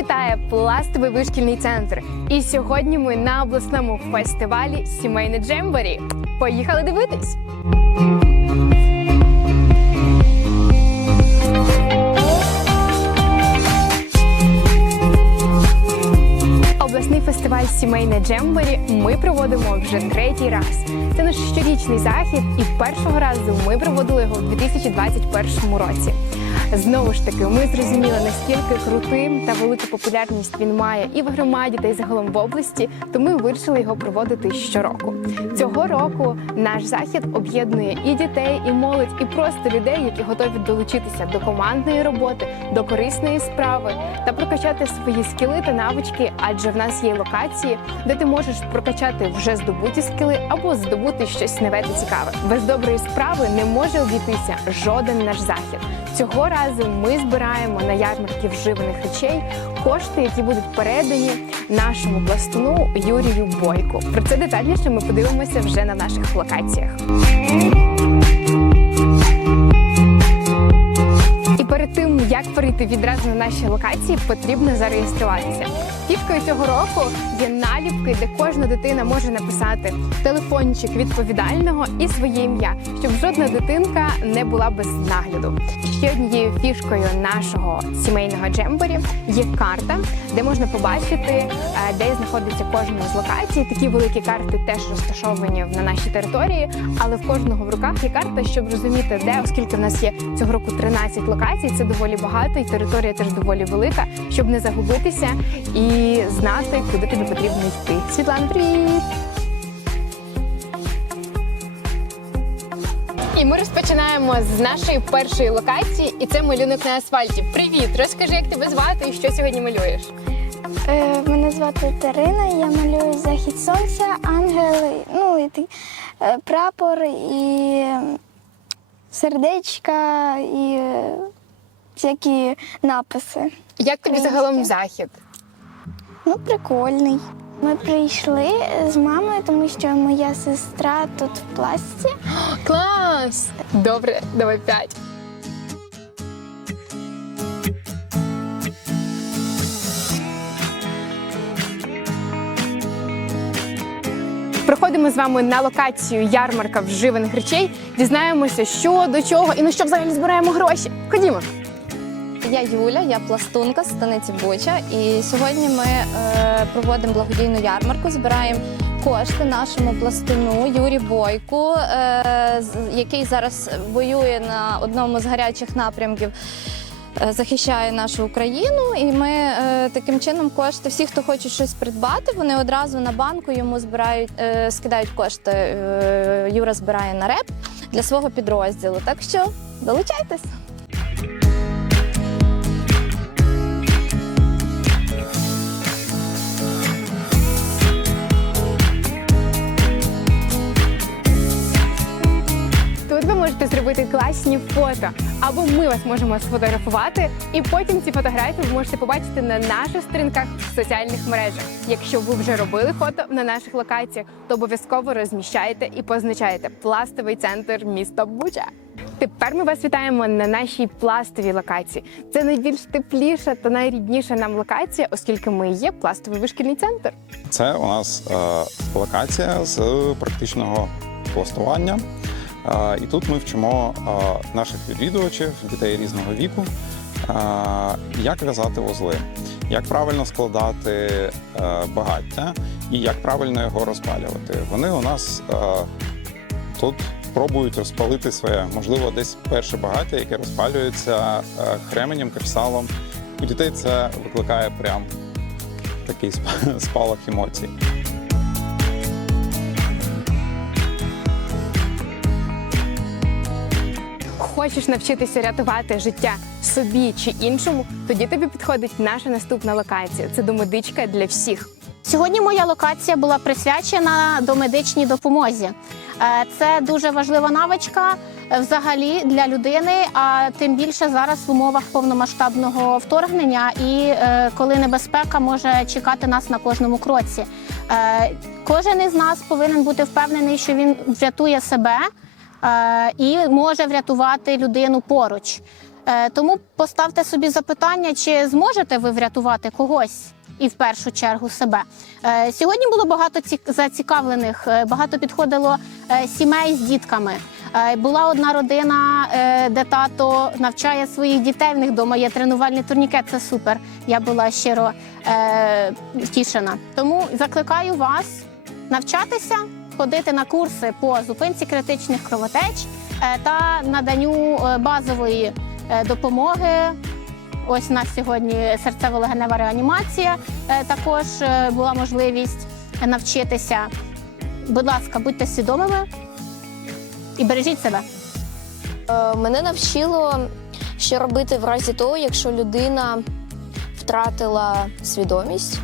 вітає пластовий вишкільний центр. І сьогодні ми на обласному фестивалі Сімейне Джемборі. Поїхали дивитись! Обласний фестиваль Сімейне Джемборі ми проводимо вже третій раз. Це наш щорічний захід, і першого разу ми проводили його в 2021 році. Знову ж таки, ми зрозуміли, наскільки крутим та велику популярність він має і в громаді, та й загалом в області. То ми вирішили його проводити щороку. Цього року наш захід об'єднує і дітей, і молодь, і просто людей, які готові долучитися до командної роботи, до корисної справи та прокачати свої скіли та навички. Адже в нас є локації, де ти можеш прокачати вже здобуті скіли або здобути щось нове та цікаве. Без доброї справи не може обійтися жоден наш захід. Цього разу ми збираємо на ярмарки вживаних речей кошти, які будуть передані нашому пластуну Юрію Бойку. Про це детальніше ми подивимося вже на наших локаціях. І перед тим як перейти відразу на наші локації, потрібно зареєструватися. Фішкою цього року є наліпки, де кожна дитина може написати телефончик відповідального і своє ім'я, щоб жодна дитинка не була без нагляду. Ще однією фішкою нашого сімейного джемборі є карта, де можна побачити, е, де знаходиться кожна з локацій. Такі великі карти теж розташовані на нашій території, але в кожного в руках є карта, щоб розуміти, де, оскільки в нас є цього року 13 локацій, це доволі багато, і територія теж доволі велика, щоб не загубитися і знати, куди тобі потрібно йти. Світлана, привіт! І ми розпочинаємо з нашої першої локації, і це малюнок на асфальті. Привіт! Розкажи, як тебе звати і що сьогодні малюєш? Е, Мене звати Дарина, я малюю захід сонця, ангел, ну і ти- е, прапор, і сердечка, і е, всякі написи. Як тобі загалом захід? Ну, прикольний. Ми прийшли з мамою, тому що моя сестра тут в пласті. Клас! Добре, давай п'ять. Проходимо з вами на локацію ярмарка вживаних речей, дізнаємося, що до чого і на що взагалі збираємо гроші. Ходімо. Я Юля, я пластунка з станиці Буча. І сьогодні ми е, проводимо благодійну ярмарку, збираємо кошти нашому пластуну Юрі Бойку, е, який зараз воює на одному з гарячих напрямків. е, Захищає нашу Україну, і ми е, таким чином кошти, всі, хто хоче щось придбати, вони одразу на банку йому збирають, е, скидають кошти. Юра збирає на реп для свого підрозділу. Так що долучайтесь. Зробити класні фото, або ми вас можемо сфотографувати, і потім ці фотографії ви можете побачити на наших сторінках в соціальних мережах. Якщо ви вже робили фото на наших локаціях, то обов'язково розміщайте і позначайте пластовий центр міста Буча. Тепер ми вас вітаємо на нашій пластовій локації. Це найбільш тепліша та найрідніша нам локація, оскільки ми є пластовий вишкільний центр. Це у нас е, локація з практичного пластування. Е, і тут ми вчимо е, наших відвідувачів, дітей різного віку, е, як в'язати вузли, як правильно складати е, багаття і як правильно його розпалювати. Вони у нас е, тут пробують розпалити своє, можливо, десь перше багаття, яке розпалюється е, кременем, кристалом. У дітей це викликає прям такий сп- спалах емоцій. Хочеш навчитися рятувати життя собі чи іншому, тоді тобі підходить наша наступна локація. Це домедичка для всіх. Сьогодні моя локація була присвячена домедичній допомозі. Е, Це дуже важлива навичка е, взагалі для людини, а тим більше зараз в умовах повномасштабного вторгнення і е, коли небезпека може чекати нас на кожному кроці. Кожен із нас повинен бути впевнений, що він врятує себе і може врятувати людину поруч. Е, Тому поставте собі запитання, чи зможете ви врятувати когось і в першу чергу себе. Е, Сьогодні було багато зацікавлених, е, багато підходило е, сімей з дітками. Е, Була одна родина, е, де тато навчає своїх дітей. В них вдома є тренувальний турнікет. Це супер. Я була щиро е, втішена. Тому закликаю вас навчатися, ходити на курси по зупинці критичних кровотеч е, та наданню е, базової е, допомоги. Ось у нас сьогодні серцево-легенева реанімація. Також була можливість навчитися. Будь ласка, будьте свідомими і бережіть себе. Мене навчило, що робити в разі того, якщо людина втратила свідомість.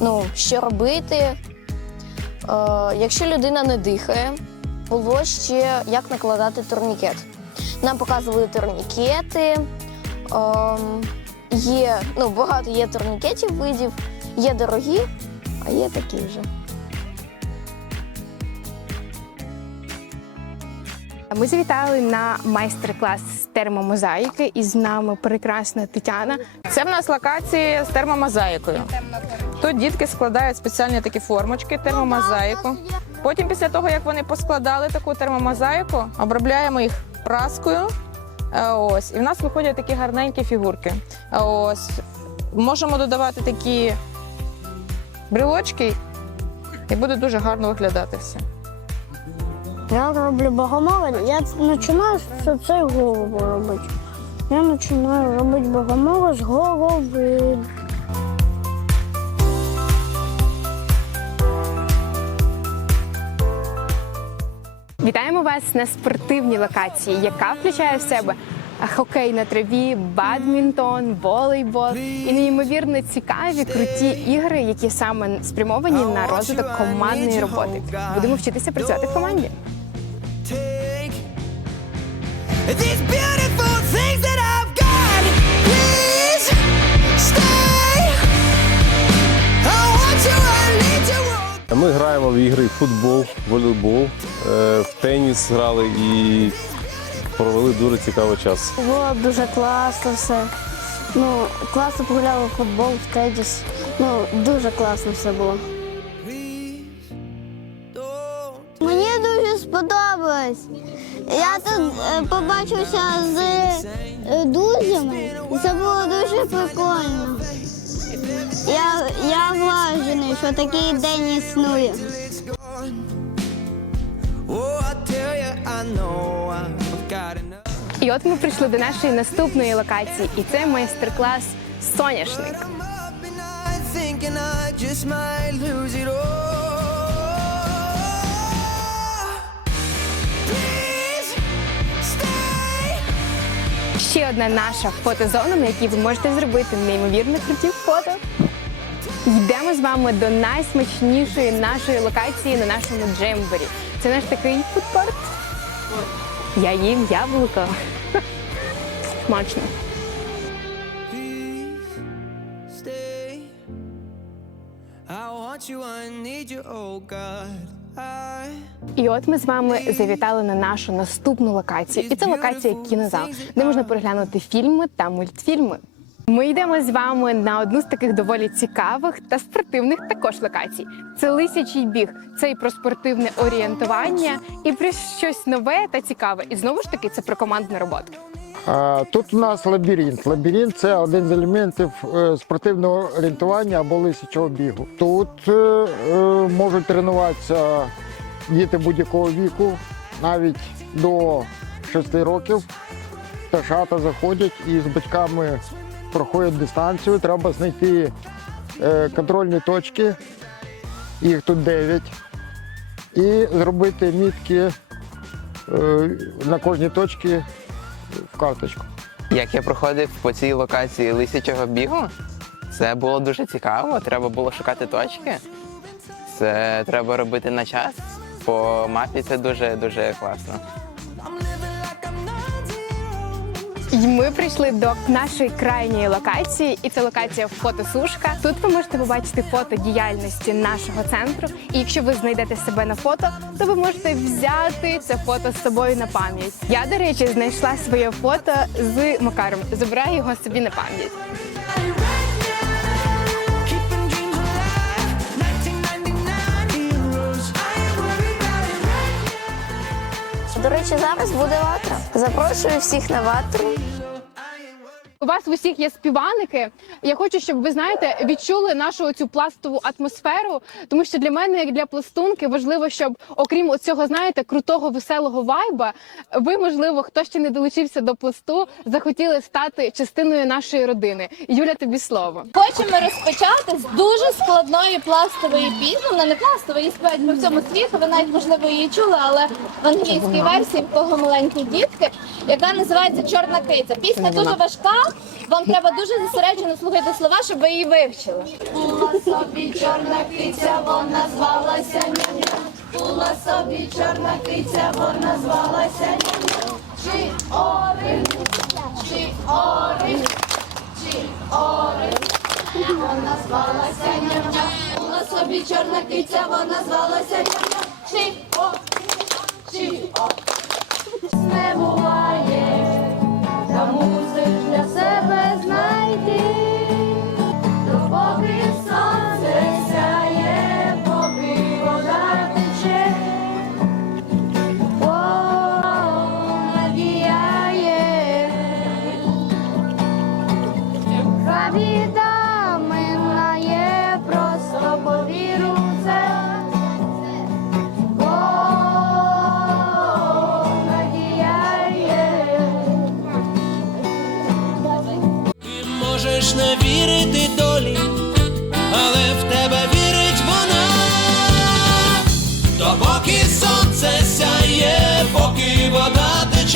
Ну, що робити, якщо людина не дихає, було ще як накладати турнікет. Нам показували турнікети. ем, Є, ну, багато є турнікетів видів, є дорогі, а є такі вже. Ми завітали на майстер-клас з термомозаїки, і з нами прекрасна Тетяна. Це в нас локації з термомозаїкою. Тут дітки складають спеціальні такі формочки, термомозаїку. Потім, після того, як вони поскладали таку термомозаїку, обробляємо їх праскою. Е, Ось, і в нас виходять такі гарненькі фігурки. Е, Ось. Можемо додавати такі брілочки, і буде дуже гарно виглядати все. Я роблю богомолень, я починаю з цієї голови робити. Я починаю робити богомола з голови. Вітаємо вас на спортивній локації, яка включає в себе хокей на траві, бадмінтон, волейбол і неймовірно цікаві круті ігри, які саме спрямовані на розвиток командної роботи. Будемо вчитися працювати в команді. Take these beautiful things that I've got. Please stay. I want you, I need you. Ми граємо в ігри футбол, волейбол, е, в теніс грали і провели дуже цікавий час. Було дуже класно все. Ну, класно погуляли в футбол, в теніс. Ну, дуже класно все було. Мені сподобалось. Я тут е, побачився з е, друзями. Це було дуже прикольно. Я, я вражений, що такий день існує. І от ми прийшли до нашої наступної локації, і це майстер-клас Соняшник. Ще одна наша фотозона, на якій ви можете зробити неймовірно круті фото. Йдемо з вами до найсмачнішої нашої локації на нашому джемборі. Це наш такий фудкорт. Я їм яблуко. Смачно. I want you, I need you, oh God. I І от ми з вами завітали на нашу наступну локацію. І це локація кінозал, де можна переглянути фільми та мультфільми. Ми йдемо з вами на одну з таких доволі цікавих та спортивних також локацій. Це лисячий біг, це і про спортивне орієнтування, і про щось нове та цікаве. І знову ж таки, це про командну роботу. Тут у нас лабіринт. Лабіринт це один з елементів е, спортивного орієнтування або лисячого бігу. Тут е, е, можуть тренуватися діти будь-якого віку, навіть до 6 років. Пташата заходять і з батьками проходять дистанцію. Треба знайти е, контрольні точки, їх тут 9, і зробити мітки е, на кожній точці в карточку. Як я проходив по цій локації лисячого бігу, це було дуже цікаво. Треба було шукати точки. Це треба робити на час. По мапі це дуже дуже класно. I'm living like I'm 19. І ми прийшли до нашої крайньої локації, і це локація фотосушка. Тут ви можете побачити фото діяльності нашого центру. І якщо ви знайдете себе на фото, то ви можете взяти це фото з собою на пам'ять. Я, до речі, знайшла своє фото з Макаром. Забираю його собі на пам'ять. До речі, зараз буде ватра. Запрошую всіх на ватру. У вас в усіх є співаники. Я хочу, щоб ви знаєте, відчули нашу цю пластову атмосферу, тому що для мене, як для пластунки, важливо, щоб окрім цього, знаєте, крутого веселого вайба, ви, можливо, хто ще не долучився до пласту, захотіли стати частиною нашої родини. Юля, тобі слово. Хочемо розпочати з дуже складної пластової пісні. Вона не пластова, її співають по всьому світу. Ви навіть можливо її чули, але в англійській версії в кого маленькі дітки, яка називається Чорна киця. Пісня дуже важка. Вам треба дуже зосереджено слухати слова, щоб ви її вивчили. Була собі чорна киця, вона звалася ням-ням. Була собі чорна киця, вона звалася ням-ням. Чи орень, чи орень, чи орень. Вона звалася ням-ням. Була собі чорна киця, вона звалася ням-ням.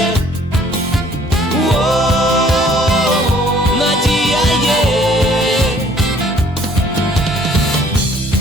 О, надія є.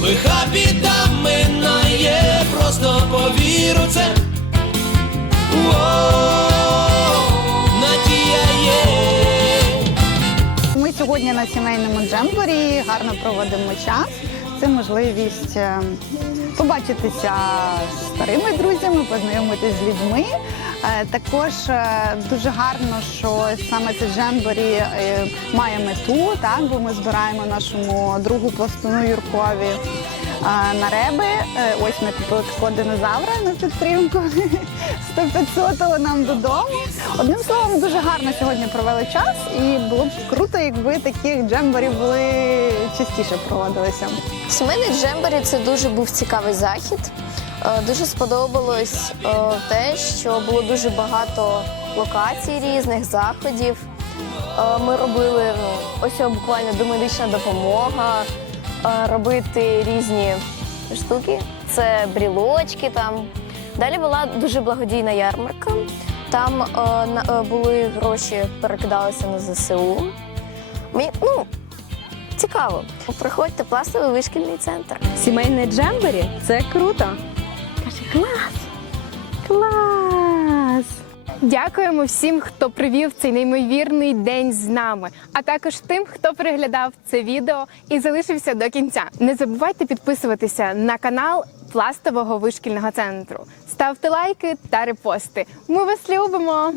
Лиха біда минає, просто повір у це. О. Ми сьогодні на сімейному джемборі гарно проводимо час. Це можливість е, побачитися з старими друзями, познайомитися з людьми. Е, Також е, дуже гарно, що саме це джемборі е, має мету, так, бо ми збираємо нашому другу пластуну Юркові на реби. Ось ми такого динозавра на підтримку 100-500 нам додому. Одним словом, дуже гарно сьогодні провели час, і було б круто, якби таких джемборів були частіше проводилися. Сімейний джембері це дуже був цікавий захід. Е, Дуже сподобалось е, те, що було дуже багато локацій різних заходів. Е, Ми робили ну, ось буквально домедична допомога, робити різні штуки. Це брілочки там. Далі була дуже благодійна ярмарка. Там були гроші, перекидалися на ЗСУ. Мені, ну, цікаво. Приходьте пластовий вишкільний центр. Сімейне джембері це круто. Клас! Клас! Дякуємо всім, хто привів цей неймовірний день з нами, а також тим, хто переглядав це відео і залишився до кінця. Не забувайте підписуватися на канал Пластового вишкільного центру. Ставте лайки та репости. Ми вас любимо!